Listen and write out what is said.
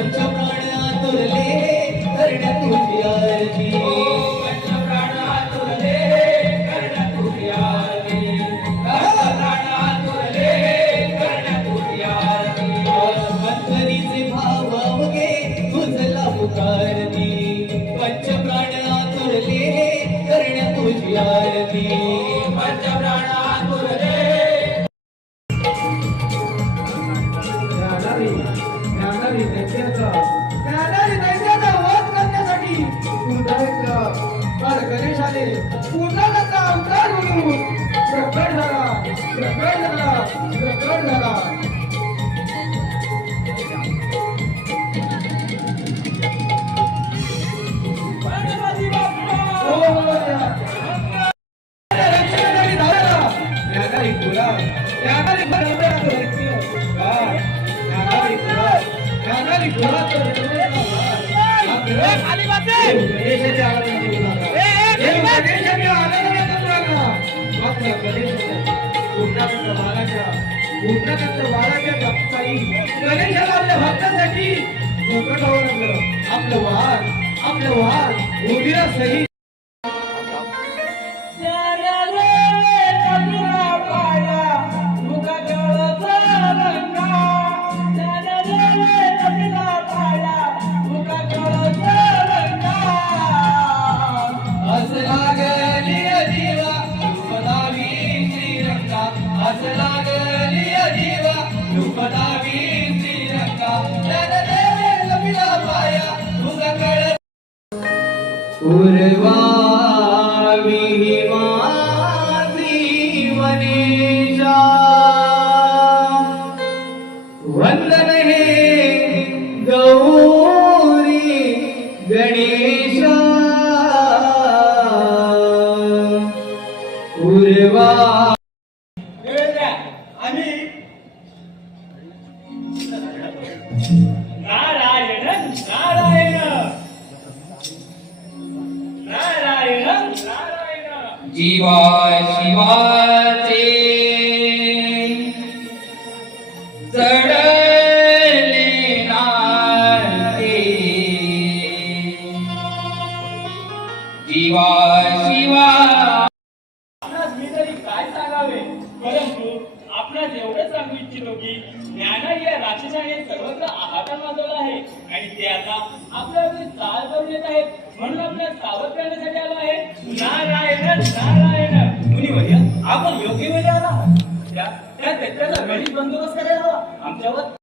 पंचप्राण आतुरले करण्या तुझी आरती पंचप्राण आतुरले करण्या तुझी आरती पंचप्राण आतुरले करण्या तुझी आरती अंतरीचे भाव अवघे तुझला पुकारती पंचप्राण आतुरले करण्या तुझी आरती पंचप्राण आतुरले ज्ञानारी दैत्याचा वध करण्यासाठी गणेशाने पूर्णानंदा अवतार म्हणून प्रकट झाला गणेशाला आपल्या भक्तांसाठी आपलं वाहन उभीरा सहित उर्वावी माझी मनीषा वंदन हे गौरी गणेशा उर्वा नारायण नारायण नारायण नारायण जीवा शिवाचे चढले नाते जीवा शिवा आपणास मी तरी काय सांगावे परंतु आपणास एवढं सांगू इच्छितो की ज्ञानारी या राक्षसाने सर्वत्र आहाकार माजवला आहे आणि ते आता आपल्यावरती चाल करून येत आहेत म्हणून आपल्याला सावध करण्यासाठी आलो आहे नारायण नारायण मुनिवर्य आपण योग्य वेळी आला आहात त्या त्याचा वेळीच बंदोबस्त करायला हवा आमच्यावर